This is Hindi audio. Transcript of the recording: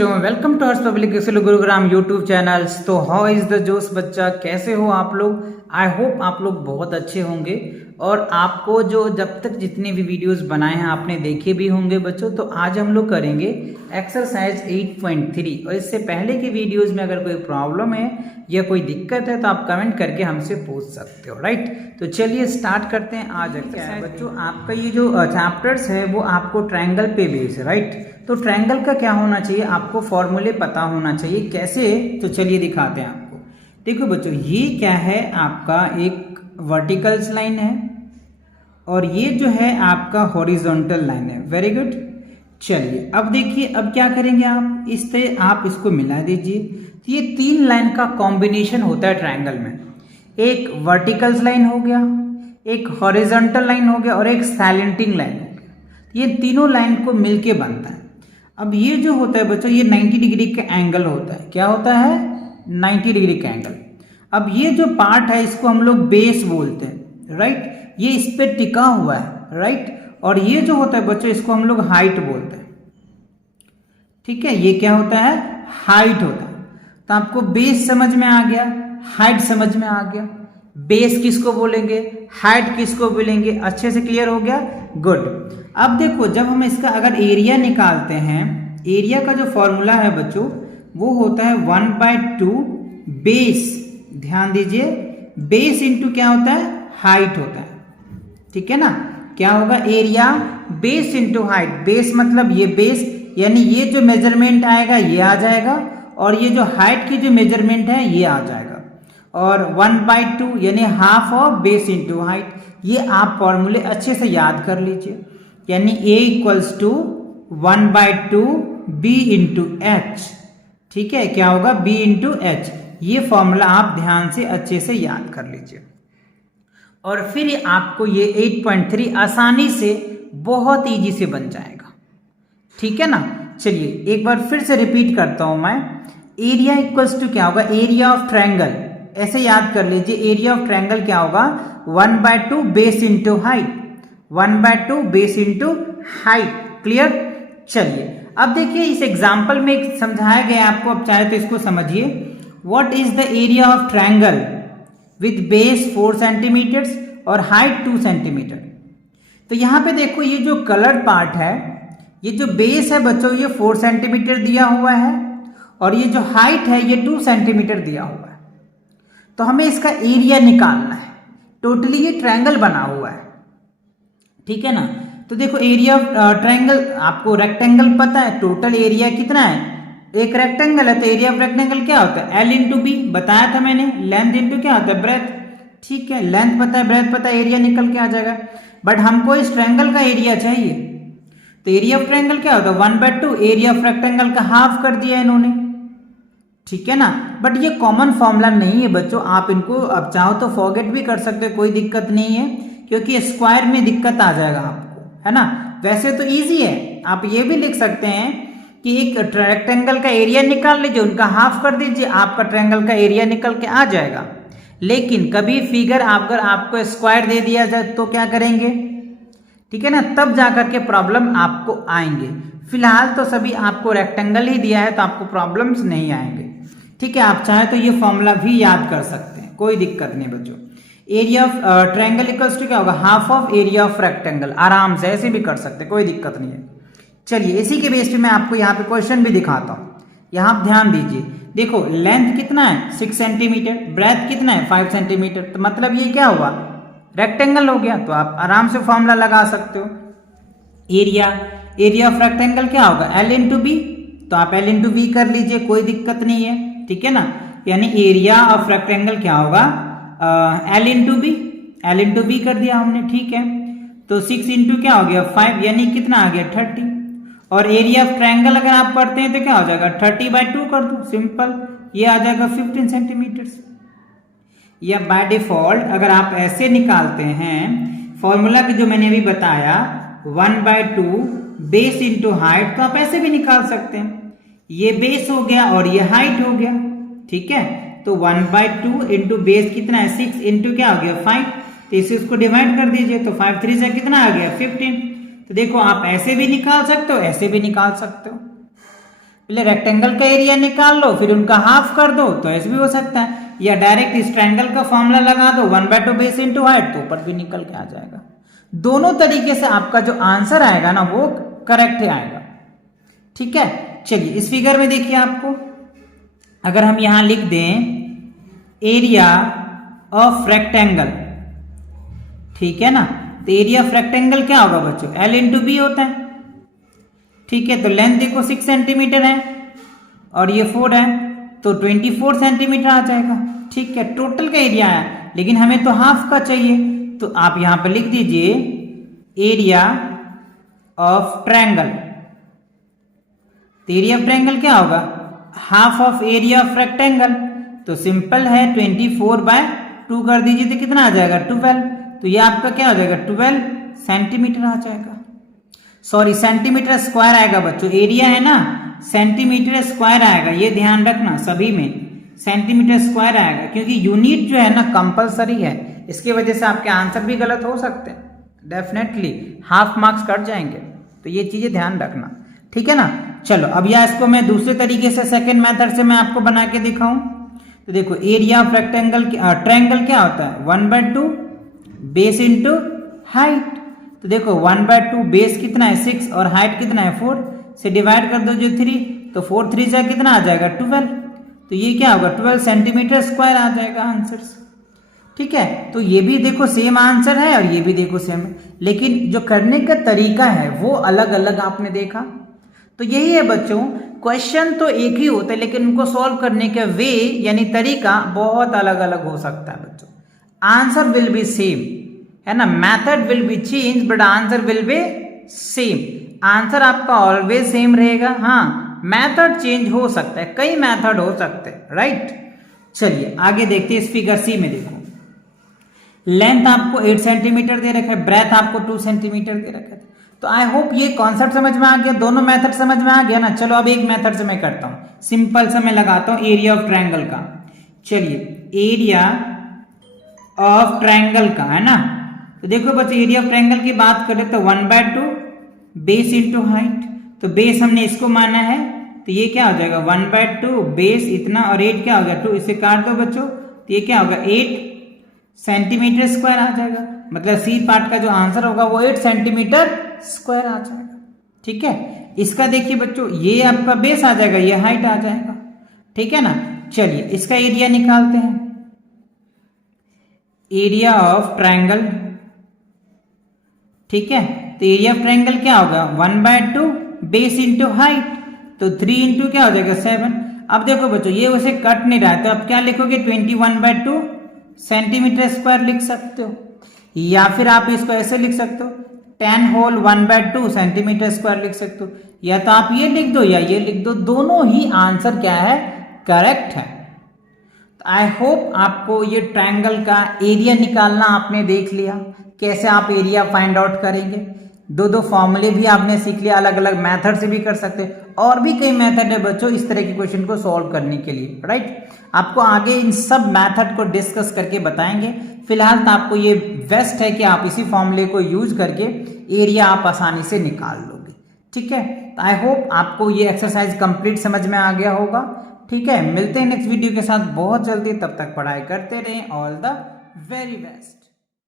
बच्चों, welcome two hours public school Gurugram YouTube channels. तो हाउ इज द जोश बच्चा, कैसे हो आप लोग? आई होप आप लोग बहुत अच्छे होंगे और आपको जो जब तक जितने भी वीडियोस बनाए हैं आपने देखे भी होंगे बच्चों। तो आज हम लोग करेंगे एक्सरसाइज 8.3 और इससे पहले की वीडियोस में अगर कोई प्रॉब्लम है या कोई दिक्कत है तो आप कमेंट करके हमसे पूछ सकते हो, राइट। तो चलिए स्टार्ट करते हैं आज एक्सरसाइज। बच्चों आपका ये जो चैप्टर्स है वो आपको ट्रायंगल पे बेस है, राइट। तो ट्रायंगल का क्या होना चाहिए, आपको फॉर्मूले पता होना चाहिए कैसे। तो चलिए दिखाते हैं आपको। देखो बच्चों, ये क्या है, आपका एक वर्टिकल लाइन है और ये जो है आपका हॉरिजॉन्टल लाइन है। Very good. चलिए अब देखिए, अब क्या करेंगे आप, इस तरह आप इसको मिला दीजिए। तो ये तीन लाइन का कॉम्बिनेशन होता है ट्रायंगल में। एक वर्टिकल लाइन हो गया, एक हॉरिजॉन्टल लाइन हो गया और एक सैलेंटिंग लाइन हो गया। ये तीनों लाइन को मिलके बनता है। अब ये जो होता है बच्चों, ये 90 डिग्री का एंगल होता है। क्या होता है? 90 डिग्री का एंगल। अब ये जो पार्ट है इसको हम लोग बेस बोलते हैं, राइट। ये इस पे टिका हुआ है, राइट। और ये जो होता है बच्चों, इसको हम लोग हाइट बोलते हैं, ठीक है। ये क्या होता है? हाइट होता है। तो आपको बेस समझ में आ गया, हाइट समझ में आ गया। बेस किसको बोलेंगे, हाइट किसको बोलेंगे, अच्छे से क्लियर हो गया? गुड। अब देखो, जब हम इसका अगर एरिया निकालते हैं, एरिया का जो फॉर्मूला है बच्चों वो होता है 1/2 बेस। ध्यान दीजिए, बेस इंटू क्या होता है? हाइट होता है, ठीक है ना। क्या होगा? Area base into height. Base मतलब ये बेस, यानी ये जो मेजरमेंट आएगा ये आ जाएगा और ये जो हाइट की जो मेजरमेंट है ये आ जाएगा। और 1/2 यानी half of base into height. ये आप फॉर्मूले अच्छे से याद कर लीजिए। यानी A = 1/2 B इंटू एच, ठीक है। क्या होगा? B into H. ये फॉर्मूला आप ध्यान से अच्छे से याद कर लीजिए और फिर आपको ये 8.3 आसानी से बहुत इजी से बन जाएगा, ठीक है ना। चलिए एक बार फिर से रिपीट करता हूं मैं। एरिया इक्वल्स टू क्या होगा? Area of triangle. ऐसे याद कर लीजिए, एरिया ऑफ ट्रायंगल क्या होगा? 1/2 base into height. 1/2 base into height. Clear? चलिए अब देखिए, इस एग्जाम्पल में समझाया गया आपको। अब चाहे तो इसको समझिए। What is the area of triangle with base 4 centimetre और हाइट 2 सेंटीमीटर। तो यहां पे देखो, ये जो कलर पार्ट है, ये जो बेस है बच्चों ये 4 सेंटीमीटर दिया हुआ है और ये जो हाइट है ये 2 सेंटीमीटर दिया हुआ है। तो हमें इसका एरिया निकालना है। टोटली ये ट्रायंगल बना हुआ है, ठीक है ना। तो देखो, एरिया ऑफ ट्रायंगल, आपको रेक्टेंगल पता है टोटल एरिया कितना है। एक रेक्टेंगल है तो एरिया ऑफ रेक्टेंगल क्या होता है? L into B. बताया था मैंने। लेंथ इंटू क्या होता है? ब्रेथ, ठीक है। लेंथ पता है, ब्रेथ पता है, एरिया निकल के आ जाएगा। बट हमको इस ट्रायंगल का एरिया चाहिए। तो एरिया ऑफ ट्रायंगल क्या होता है? 1/2 एरिया ऑफ रेक्टेंगल का हाफ कर दिया इन्होंने, ठीक है ना। बट ये कॉमन फॉर्मूला नहीं है बच्चों, आप इनको अब चाहो तो फॉरगेट भी कर सकते हो, कोई दिक्कत नहीं है, क्योंकि स्क्वायर में दिक्कत आ जाएगा आपको, है ना। वैसे तो इजी है, आप ये भी लिख सकते हैं कि एक रेक्टेंगल का एरिया निकाल लीजिए, उनका हाफ कर दीजिए, आपका ट्रायंगल का एरिया निकल के आ जाएगा। लेकिन कभी फिगर अगर आपको स्क्वायर दे दिया जाए तो क्या करेंगे, ठीक है ना, तब जाकर के प्रॉब्लम आपको आएंगे। फिलहाल तो सभी आपको रेक्टेंगल ही दिया है तो आपको प्रॉब्लम्स नहीं आएंगे, ठीक है। आप चाहे तो ये फॉर्मूला भी याद कर सकते हैं, कोई दिक्कत नहीं बच्चों। Area of triangle equals to क्या होगा? Half of area of rectangle. आराम से ऐसे भी कर सकते हैं, कोई दिक्कत नहीं है। चलिए इसी के बेस पे मैं आपको यहाँ पे क्वेश्चन भी दिखाता हूँ। यहाँ आप ध्यान दीजिए, देखो लेंथ कितना है? 6 सेंटीमीटर। ब्रेथ कितना है? 5 सेंटीमीटर। तो मतलब ये क्या हुआ? रेक्टेंगल हो गया। तो आप आराम से फॉर्मूला लगा सकते हो। एरिया ऑफ रेक्टेंगल क्या होगा? L into B. तो आप L इंटू बी कर लीजिए, कोई दिक्कत नहीं है, ठीक है ना। यानी एरिया ऑफ रेक्टेंगल क्या होगा? L into B. L into B कर दिया हमने, ठीक है। तो 6 इंटू क्या हो गया? 5, यानी कितना आ गया? 30। और एरिया ऑफ ट्रायंगल अगर आप पढ़ते हैं तो क्या हो जाएगा? 30/2 कर दो, सिंपल। ये आ जाएगा 15 सेंटीमीटर। या बाय डिफॉल्ट अगर आप ऐसे निकालते हैं, फॉर्मूला की जो मैंने अभी बताया 1/2 बेस इंटू हाइट, तो आप ऐसे भी निकाल सकते हैं। ये बेस हो गया और ये हाइट हो गया, ठीक है। तो 1/2 इंटू बेस कितना है? 6 इंटू क्या हो गया? 5। तो इसको डिवाइड कर दीजिए, तो 5 3 से कितना आ गया? 15। तो देखो, आप ऐसे भी निकाल सकते हो, ऐसे भी निकाल सकते हो। पहले रेक्टेंगल का एरिया निकाल लो फिर उनका हाफ कर दो, तो ऐसे भी हो सकता है, या डायरेक्ट इस ट्रायंगल का फॉर्मूला लगा दो 1/2 बेस इंटू हाइट, तो ऊपर भी निकल के आ जाएगा। दोनों तरीके से आपका जो आंसर आएगा ना वो करेक्ट आएगा। ठीक है, चलिए इस फिगर में देखिए आपको, अगर हम यहां लिख दें एरिया ऑफ रेक्टेंगल, ठीक है ना, तो एरिया ऑफ रेक्टेंगल क्या होगा बच्चों, L इंटू बी होता है। ठीक है, तो लेंथ देखो 6 सेंटीमीटर है और ये 4 है, तो 24 सेंटीमीटर आ जाएगा। ठीक है, टोटल का एरिया है, लेकिन हमें तो हाफ का चाहिए, तो आप यहां पर लिख दीजिए एरिया ऑफ ट्रायंगल। तो एरिया ऑफ ट्रायंगल क्या होगा, half of area of rectangle, तो सिंपल है 24/2 कर दीजिए तो कितना आ जाएगा 12, तो ये आपका क्या हो जाएगा 12 सेंटीमीटर आ जाएगा, सॉरी सेंटीमीटर स्क्वायर आएगा बच्चों, एरिया है ना सेंटीमीटर स्क्वायर आएगा, ये ध्यान रखना सभी में सेंटीमीटर स्क्वायर आएगा, क्योंकि यूनिट जो है ना कंपलसरी है, इसकी वजह से आपके आंसर भी गलत हो सकते हैं, डेफिनेटली हाफ मार्क्स कट जाएंगे, तो ये चीजें ध्यान रखना। ठीक है ना, चलो अब या इसको मैं दूसरे तरीके से सेकेंड मेथड से मैं आपको बना के दिखाऊं, तो देखो एरिया ऑफ रेक्टेंगल ट्रायंगल क्या होता है 1/2 बेस इंटू हाइट, तो देखो 1/2 बेस कितना है 6 और हाइट कितना है 4 से डिवाइड कर दो जो 3, तो 4 3 से कितना आ जाएगा 12, तो ये क्या होगा 12 सेंटीमीटर स्क्वायर आ जाएगा आंसर। ठीक है, तो ये भी देखो सेम आंसर है और ये भी देखो सेम है, लेकिन जो करने का तरीका है वो अलग अलग आपने देखा, तो यही है बच्चों, क्वेश्चन तो एक ही होता है लेकिन उनको सॉल्व करने का वे यानी तरीका बहुत अलग अलग हो सकता है बच्चों। आंसर विल बी सेम, है ना, method will be change but answer will be same. Answer आपका ऑलवेज सेम रहेगा, हाँ मेथड चेंज हो सकता है, कई मेथड हो सकते हैं, राइट। चलिए आगे देखते हैं, इस फिगर सी में देखो, लेंथ आपको 8 सेंटीमीटर दे रखा है, ब्रेथ आपको 2 सेंटीमीटर दे रखा है, तो आई होप ये कॉन्सेप्ट समझ में आ गया, दोनों मेथड समझ में आ गया ना। चलो अब एक मेथड से मैं करता हूं, सिंपल सा मैं लगाता हूं एरिया ऑफ ट्रायंगल का। चलिए एरिया ऑफ ट्रायंगल का है ना, तो देखो बच्चों एरिया ऑफ ट्रायंगल की बात करें तो 1/2 बेस इंटू हाइट, तो बेस हमने इसको माना है, तो ये क्या हो जाएगा 1/2 बेस इतना और 8 क्या हो गया 2, इसे काट दो बच्चों, तो ये क्या होगा 8 सेंटीमीटर स्क्वायर आ जाएगा, मतलब सी पार्ट का जो आंसर होगा वो 8 सेंटीमीटर स्क्वायर आ जाएगा। ठीक है, इसका देखिए बच्चों ये आपका बेस आ जाएगा, ये हाइट आ जाएगा। ठीक है ना, चलिए इसका एरिया निकालते हैं, एरिया ऑफ ट्रायंगल। ठीक है, तो एरिया ऑफ ट्रायंगल क्या होगा 1/2 बेस इंटू हाइट, तो 3 इंटू क्या हो जाएगा 7। अब देखो बच्चों ये उसे कट नहीं रहा है, तो आप क्या लिखोगे 21/2 सेंटीमीटर स्क्वायर लिख सकते हो, या फिर आप इसको ऐसे लिख सकते हो 10 होल 1/2 सेंटीमीटर स्क्वायर लिख सकते हो, या तो आप ये लिख दो या ये लिख दो, दोनों ही आंसर क्या है करेक्ट है। तो आई होप आपको ये ट्रायंगल का एरिया निकालना आपने देख लिया, कैसे आप एरिया फाइंड आउट करेंगे, दो फॉर्मूले भी आपने सीख लिया, अलग अलग मेथड से भी कर सकते हैं, और भी कई मेथड है बच्चों इस तरह के क्वेश्चन को सॉल्व करने के लिए, राइट। आपको आगे इन सब मेथड को डिस्कस करके बताएंगे, फिलहाल तो आपको ये बेस्ट है कि आप इसी फॉर्मूले को यूज करके एरिया आप आसानी से निकाल लोगे। ठीक है, तो आई होप आपको ये एक्सरसाइज कंप्लीट समझ में आ गया होगा। ठीक है, मिलते हैं नेक्स्ट वीडियो के साथ बहुत जल्दी, तब तक पढ़ाई करते रहें, ऑल द वेरी बेस्ट।